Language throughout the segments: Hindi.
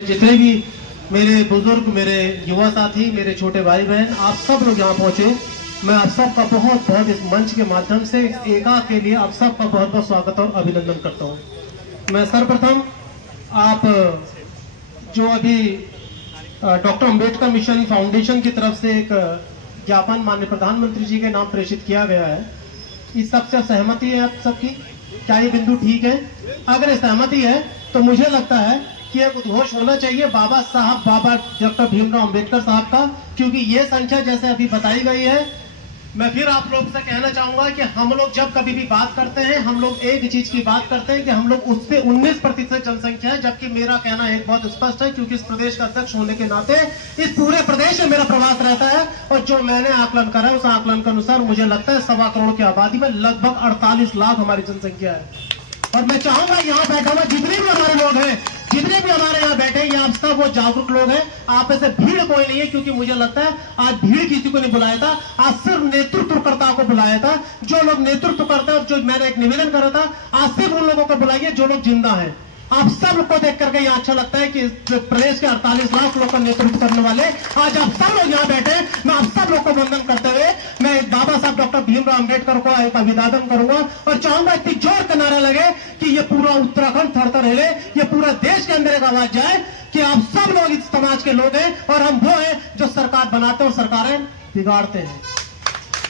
जितने भी मेरे बुजुर्ग, मेरे युवा साथी, मेरे छोटे भाई बहन, आप सब लोग यहाँ पहुंचे, मैं आप सबका बहुत बहुत इस मंच के माध्यम से एका के लिए आप सबका बहुत बहुत स्वागत और अभिनंदन करता हूँ। मैं सर्वप्रथम आप जो अभी डॉक्टर अंबेडकर मिशन फाउंडेशन की तरफ से एक ज्ञापन माननीय प्रधानमंत्री जी के नाम प्रेषित किया गया है, इस सबसे सहमति है आप सबकी? क्या ये बिंदु ठीक है? अगर ये सहमति है तो मुझे लगता है कि एक उद्घोष होना चाहिए बाबा डॉक्टर भीमराव अंबेडकर साहब का, क्योंकि ये संख्या जैसे अभी बताई गई है। मैं फिर आप लोग से कहना चाहूंगा कि हम लोग जब कभी भी बात करते हैं, हम लोग एक चीज की बात करते हैं कि हम लोग उससे 19% जनसंख्या है, जबकि मेरा कहना एक बहुत स्पष्ट है, क्योंकि इस प्रदेश का अध्यक्ष होने के नाते इस पूरे प्रदेश में मेरा प्रवास रहता है और जो मैंने आकलन करा है उस आकलन के अनुसार मुझे लगता है 1.25 करोड़ की आबादी में लगभग 48 लाख हमारी जनसंख्या है। और मैं चाहूंगा यहाँ बैठा हुआ जितने भी हमारे लोग हैं, जितने भी हमारे यहाँ बैठे हैं, आप सब वो जागरूक लोग हैं। आप ऐसे भीड़ कोई नहीं है, क्योंकि मुझे लगता है आज भीड़ किसी को नहीं बुलाया था, आज सिर्फ नेतृत्वकर्ता को बुलाया था। जो लोग नेतृत्व करते हैं और जो मैंने एक निवेदन करा था, आज सिर्फ उन लोगों को बुलाइए जो लोग जिंदा हैं। आप सब लोग को देख करके यहाँ अच्छा लगता है कि प्रदेश के 48 लाख लोग का नेतृत्व करने वाले आज आप सब लोग यहाँ बैठे। मैं आप सब लोग को वंदन करते हुए मैं बाबा साहब डॉक्टर भीमराव अंबेडकर को एक अभिवादन करूंगा और चाहूंगा इतनी जोर का नारा लगे कि ये पूरा उत्तराखंड थरथर हिले, ये पूरा देश के अंदर एक आवाज जाए कि आप सब लोग इस समाज के लोग हैं और हम वो हैं जो सरकार बनाते हैं और सरकारें बिगाड़ते हैं।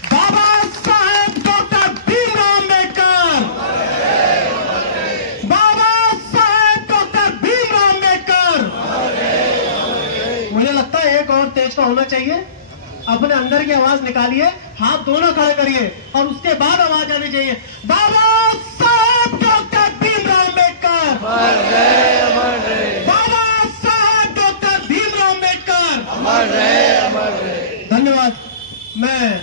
Baba Saheb doctor Bhimrao Ambedkar, Baba Saheb doctor Bhimrao Ambedkar. मुझे लगता है एक और तेज का होना चाहिए। अपने अंदर की आवाज निकालिए, हाथ दोनों खड़े करिए और उसके बाद आवाज आनी चाहिए, बाबा साहेब डॉक्टर भीमराव अंबेडकर, बाबा साहेब डॉक्टर भीमराव अंबेडकर। धन्यवाद। मैं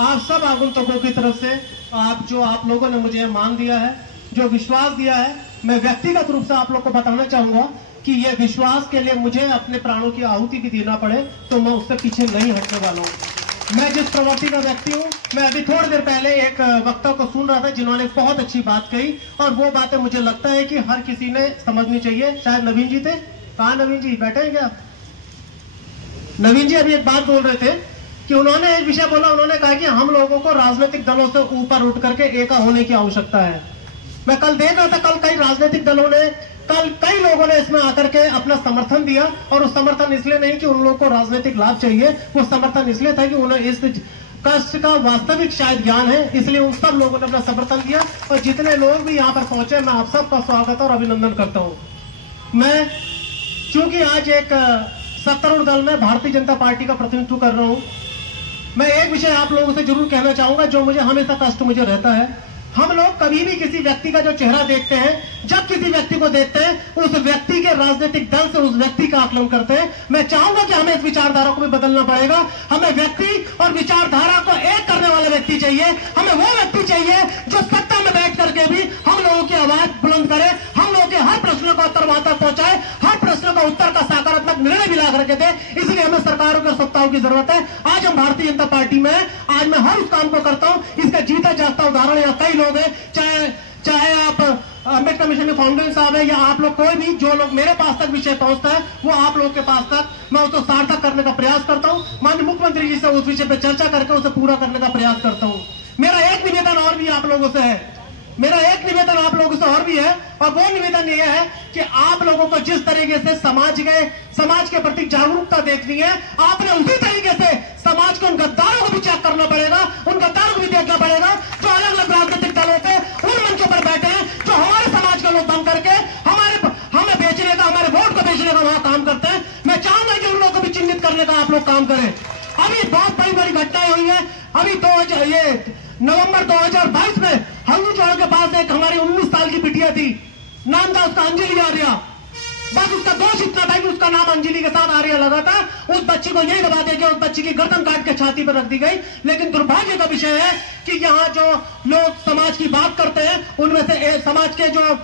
आप सब आगंतुकों की तरफ से आप लोगों ने मुझे मान दिया है, जो विश्वास दिया है, मैं व्यक्तिगत रूप से आप लोग को बताना चाहूंगा कि ये विश्वास के लिए मुझे अपने प्राणों की आहुति भी देना पड़े तो मैं उससे पीछे नहीं हटने वाला हूँ। मैं जिस प्रवृत्ति का व्यक्ति हूँ, मैं अभी थोड़ी देर पहले एक वक्ता को सुन रहा था जिन्होंने बहुत अच्छी बात कही और वो बातें मुझे लगता है कि हर किसी ने समझनी चाहिए। शायद नवीन जी थे, कहाँ नवीन जी बैठे हैं क्या? नवीन जी अभी एक बात बोल रहे थे कि उन्होंने एक विषय बोला, उन्होंने कहा कि हम लोगों को राजनीतिक दलों से ऊपर उठ करके एका होने की आवश्यकता है। मैं कल देख रहा था, कल कई राजनीतिक दलों ने, कई लोगों ने इसमें आकर के अपना समर्थन दिया और उस समर्थन इसलिए नहीं कि उन लोगों को राजनीतिक लाभ चाहिए, वो समर्थन इसलिए था कि उन्हें इस कष्ट का वास्तविक शायद ज्ञान है, इसलिए उन सब लोगों ने अपना समर्थन दिया। और जितने लोग भी यहाँ पर पहुंचे, मैं आप सबका स्वागत और अभिनंदन करता हूँ। मैं चूंकि आज एक सत्तारूढ़ दल में भारतीय जनता पार्टी का प्रतिनिधित्व कर रहा हूँ, मैं एक विषय आप लोगों से जरूर कहना चाहूंगा जो मुझे हमेशा कष्ट मुझे रहता है। हम लोग कभी भी किसी व्यक्ति का जो चेहरा देखते हैं, जब किसी व्यक्ति को देखते हैं, उस व्यक्ति के राजनीतिक दल से उस व्यक्ति का आकलन करते हैं। मैं चाहूंगा कि हमें इस विचारधारा को भी बदलना पड़ेगा। हमें व्यक्ति और विचारधारा को एक करने वाला व्यक्ति चाहिए। हमें वो व्यक्ति चाहिए जो सत्ता में बैठ करके भी हम लोगों की आवाज बुलंद करे, हम लोगों के हर प्रश्नों का उत्तर वहां तक पहुंचाए, हर प्रश्नों का उत्तर का सकारात्मक निर्णय भी ला करके दे। इसलिए हमें सरकारों के सत्ताओं की जरूरत है। आज हम भारतीय जनता पार्टी में, आज मैं हर उस काम को करता हूं, इसका जीता जागता उदाहरण यहाँ कई लोग हैं, चाहे आप अंबेडकर मिशन फाउंडेशन साहब है या आप लोग कोई भी, जो लोग मेरे पास तक विषय पहुंचता है वो आप लोगों के पास तक मैं उसको सार्थक करने का प्रयास करता हूं। माननीय मुख्यमंत्री जी से उस विषय पर चर्चा करके उसे पूरा करने का प्रयास करता हूं। मेरा एक निवेदन और भी आप लोगों से है, और वो निवेदन ये है कि आप लोगों को जिस तरीके से समाज के प्रति जागरूकता देखनी है, आपने उसी तरीके से समाज के उन गद्दारों को भी चेक करना पड़ेगा, उन गद्दारों को भी देखना पड़ेगा जो अलग अलग राजनीतिक दलों पे उन मंचों पर बैठे हैं, जो हमारे समाज के लोग बन करके हमें बेचने का, हमारे वोट को बेचने का वहां काम करते हैं। मैं चाहूंगा कि उन लोगों को भी चिन्हित करने का आप लोग काम करें। अभी बहुत बड़ी घटनाएं हुई है। अभी नवंबर 2022 में हल्दू चौड़ के पास एक हमारी 19 साल की बिटिया थी, नाम था उसका अंजलि आर्या। बस उसका दोष इतना था कि उसका नाम अंजलि के साथ आर्या लगा था। उस बच्ची को यही दबा दिया गया, उस बच्ची की गर्दन काट के छाती पर रख दी गई। लेकिन दुर्भाग्य का विषय है कि यहाँ जो लोग समाज की बात करते हैं, उनमें से समाज के जो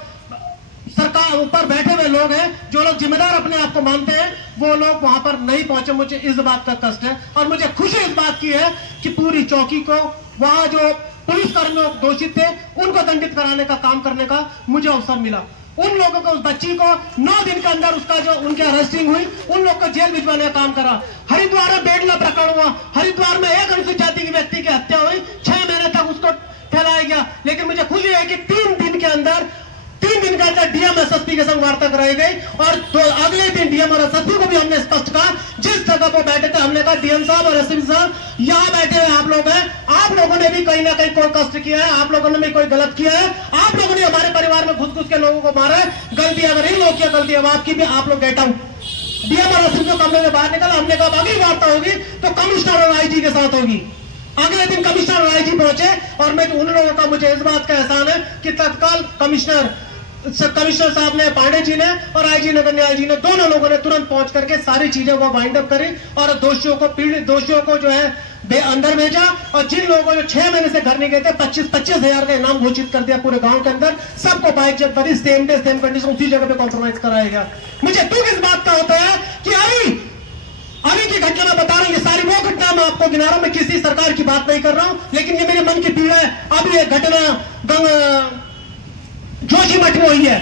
सरकार ऊपर बैठे हुए लोग हैं, जो लोग जिम्मेदार अपने आप को मानते हैं, वो लोग वहां पर नहीं पहुंचे। मुझे इस बात का कष्ट है और मुझे खुशी इस बात की है कि पूरी चौकी को, वहां जो पुलिसकर्मी दोषी थे, उनको दंडित कराने का काम करने का मुझे अवसर मिला। उन लोगों को, उस बच्ची को 9 दिन के अंदर उसका जो उनकी अरेस्टिंग हुई, उन लोग को जेल भिजवाने का काम करा। हरिद्वार में बेडला प्रकरण हुआ, हरिद्वार में एक अनुसूचित जाति की व्यक्ति की हत्या हुई, 6 महीने तक उसको फैलाया गया। लेकिन मुझे खुशी है कि 3 दिन के अंदर डीएम एसएसपी के संग वार्ता कराई गई और तो अगले दिन डीएम और एसएसपी को भी हमने स्पष्ट कहा, जिस जगह वो बैठे थे हमने कहा डीएम साहब और एसपी साहब यहाँ बैठे हुए आप लोग हैं, आप लोगों ने भी कहीं ना कहीं कोई कष्ट किया है, आप लोगों ने भी कोई गलत किया है, आप लोगों ने हमारे परिवार में घुस के लोगों को मारा है, गलती अगर इन लोगों की गलती है आपकी भी, आप लोग गेट आउट। डीएम और एसपी को कमरे में बाहर निकला, हमने कहा अगली वार्ता होगी तो कमिश्नर और आईजी के साथ होगी। अगले दिन कमिश्नर और आईजी पहुंचे और मैं उन लोगों का, मुझे इस बात का एहसान है कि तत्काल कमिश्नर साहब ने, पांडे जी ने और आईजी नगर न्याय जी ने, दोनों लोगों ने तुरंत पहुंच करके सारी चीजों को वाइंड अप करी और पीड़ित दोषियों को जो है अंदर भेजा। और जिन लोगों को जो 6 महीने से घर नहीं गए थे 25-25 हजार का इनाम घोषित कर दिया पूरे गांव के अंदर, सबको बाइक जब करी, सेम डे सेम कंडीशन, उसी जगह पे कॉम्प्रोमाइज कराएगा। मुझे दुख इस बात का होता है कि अभी की घटना मैं बता रहा हूं, ये सारी वो घटना मैं आपको गिना रहा हूं, मैं किसी सरकार की बात नहीं कर रहा हूं, लेकिन ये मेरे मन की पीड़ा है। अभी एक घटना जोशीमठ में हुई है,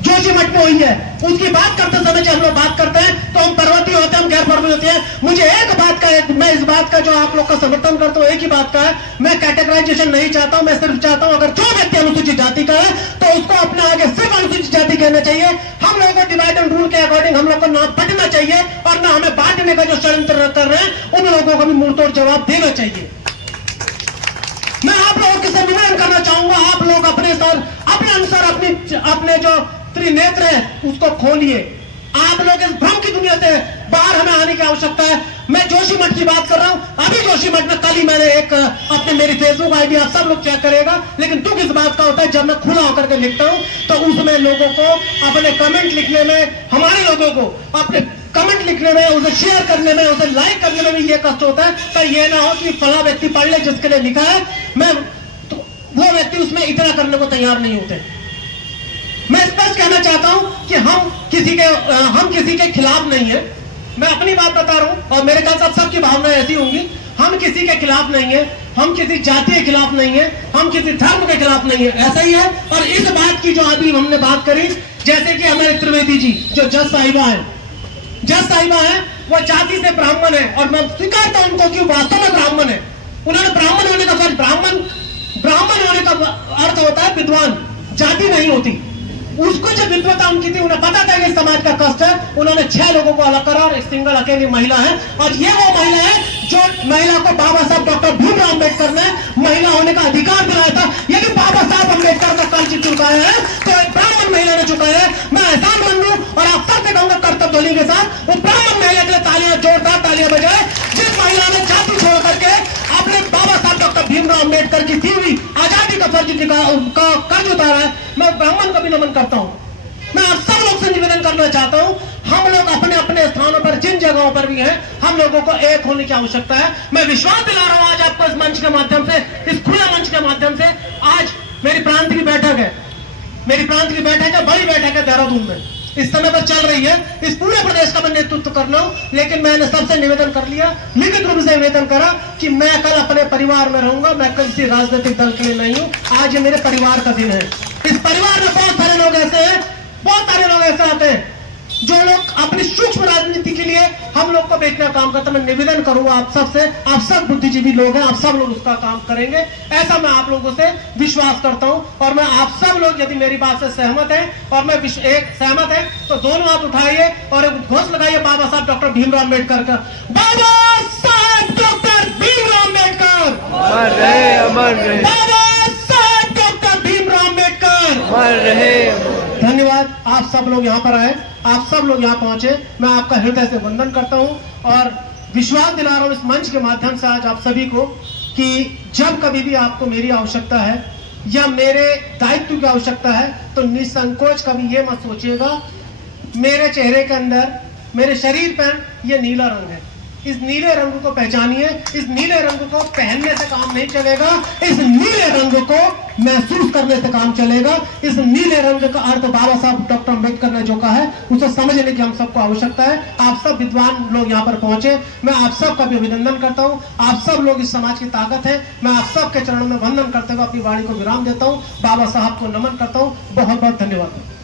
जोशीमठ में हुई है। उसकी बात करते समय जब हम लोग बात करते हैं तो हम पर्वतीय होते हैं, हम गैर पर्वतीय होते हैं। मुझे एक बात का, मैं इस बात का जो आप लोग का समर्थन करता हूं, एक ही बात का है, मैं कैटेगराइजेशन नहीं चाहता हूं, मैं सिर्फ चाहता हूं अगर जो व्यक्ति अनुसूचित जाति का है तो उसको अपने आगे सिर्फ अनुसूचित जाति कहना चाहिए। हम लोगों को डिवाइड एंड रूल के अकॉर्डिंग हम लोग को ना बंटना चाहिए और ना हमें बांटने का जो षड्यंत्र कर रहे हैं उन लोगों को भी मुंहतोड़ जवाब देना चाहिए। मैं आप लोगों के साथ निवेदन करना चाहूंगा, आप लोग अपने अनुसार अपने जो त्रिनेत्र है उसको खोलिए। आप लोग इस भ्रम की दुनिया से बाहर हमें आने की आवश्यकता है। मैं जोशीमठ की बात कर रहा हूं, अभी जोशीमठ में कल ही मैंने एक मेरी फेसबुक आईडी आप सब लोग चेक करेगा, लेकिन दुख इस बात का होता है जब मैं खुला होकर के लिखता हूं तो उसमें लोगों को अपने कमेंट लिखने में, हमारे लोगों को अपने कमेंट लिखने में, उसे शेयर करने में, उसे लाइक करने में भी ये कष्ट होता है। तो ये ना हो कि फला व्यक्ति पढ़ ले जिसके लिए लिखा है, मैं तो वो व्यक्ति उसमें इतना करने को तैयार नहीं होते। मैं स्पष्ट कहना चाहता हूं कि हम किसी के खिलाफ नहीं है, मैं अपनी बात बता रहा हूं और मेरे ख्याल से सबकी भावनाएं ऐसी होंगी। हम किसी के खिलाफ नहीं है, हम किसी जाति के खिलाफ नहीं है, हम किसी धर्म के खिलाफ नहीं है, ऐसा ही है। और इस बात की जो अभी हमने बात करी, जैसे कि हमारे त्रिवेदी जी जो जज साहिबा है, वो जाति से ब्राह्मण है और मैं स्वीकारता हूं उनको कि वास्तव में ब्राह्मण है। उन्होंने ब्राह्मण होने का फर्ज, ब्राह्मण होने का अर्थ होता है विद्वान, जाति नहीं होती। उसको जब विद्वता उनकी थी, उन्हें पता था कि समाज का कष्ट है, उन्होंने 6 लोगों को अलग करा और एक सिंगल अकेली महिला है। और ये वो महिला है जो महिला को बाबा साहब डॉक्टर भीमराव अम्बेडकर ने महिला होने का अधिकार दिलाया था। यदि बाबा साहब अम्बेडकर का कर्ज चुकाया है तो एक ब्राह्मण महिला ने चुकाया है। मैं एहसान मंद हूं और आप सबसे कहूंगा कर्तव्य ध्वनि के साथ वो ब्राह्मण महिला के लिए तालियां, जोरदार तालियां बजाए, जिस महिला ने जाति छोड़ करके अपने बाबा साहब डॉक्टर भीमराव अम्बेडकर की दी हुई आजादी का कर्ज उतारा है। मैं ब्राह्मण का भी नमन करता हूं। मैं आप सब लोग से निवेदन करना चाहता हूं, हम लोग अपने अपने स्थानों पर, जिन जगहों पर भी हैं, हम लोगों को एक होने की आवश्यकता है। मैं विश्वास दिला रहा हूं आज आपको इस मंच के माध्यम से, इस खुले मंच के माध्यम से। आज मेरी प्रांत की बैठक है, बड़ी बैठक है देहरादून में, इस समय पर चल रही है। इस पूरे प्रदेश का मैं नेतृत्व करना हूं, लेकिन मैंने सबसे निवेदन कर लिया, लिखित रूप से निवेदन करा कि मैं कल अपने परिवार में रहूंगा, मैं किसी राजनीतिक दल के लिए नहीं हूं। आज ये मेरे परिवार का दिन है। इस परिवार में बहुत सारे लोग ऐसे हैं, बहुत सारे लोग ऐसे आते हैं जो लोग अपनी सूक्ष्म राजनीति के लिए हम लोग को बेचने का काम करते हैं। मैं निवेदन करूंगा आप सबसे, आप सब बुद्धिजीवी लोग हैं, आप सब लोग उसका काम करेंगे, ऐसा मैं आप लोगों से विश्वास करता हूं। और मैं आप सब लोग यदि मेरी बात से सहमत है और मैं एक सहमत है तो दोनों हाथ उठाइए और एक घोष लगाइए बाबा साहब डॉक्टर भीमराव अम्बेडकर का। बाबा साहब डॉक्टर भीमराव अम्बेडकर अमर रहे, अमर रहे। बाबा साहब डॉक्टर भीमराव अम्बेडकर अमर रहे। धन्यवाद। आप सब लोग यहाँ पर आए, आप सब लोग यहाँ पहुंचे, मैं आपका हृदय से वंदन करता हूं और विश्वास दिला रहा हूं इस मंच के माध्यम से आज आप सभी को कि जब कभी भी आपको मेरी आवश्यकता है या मेरे दायित्व की आवश्यकता है तो निसंकोच कभी ये मत सोचिएगा। मेरे चेहरे के अंदर, मेरे शरीर पर ये नीला रंग है, इस नीले रंग को पहचानिए। इस नीले रंग को पहनने से काम नहीं चलेगा, इस नीले रंग को महसूस करने से काम चलेगा। इस नीले रंग का अर्थ बाबा साहब डॉक्टर अम्बेडकर ने जो कहा है उसे समझने की हम सबको आवश्यकता है। आप सब विद्वान लोग यहाँ पर पहुंचे, मैं आप सबका भी अभिनंदन करता हूँ। आप सब लोग इस समाज की ताकत है। मैं आप सबके चरणों में वंदन करते हुए अपनी वाणी को विराम देता हूँ। बाबा साहब को नमन करता हूँ। बहुत बहुत धन्यवाद।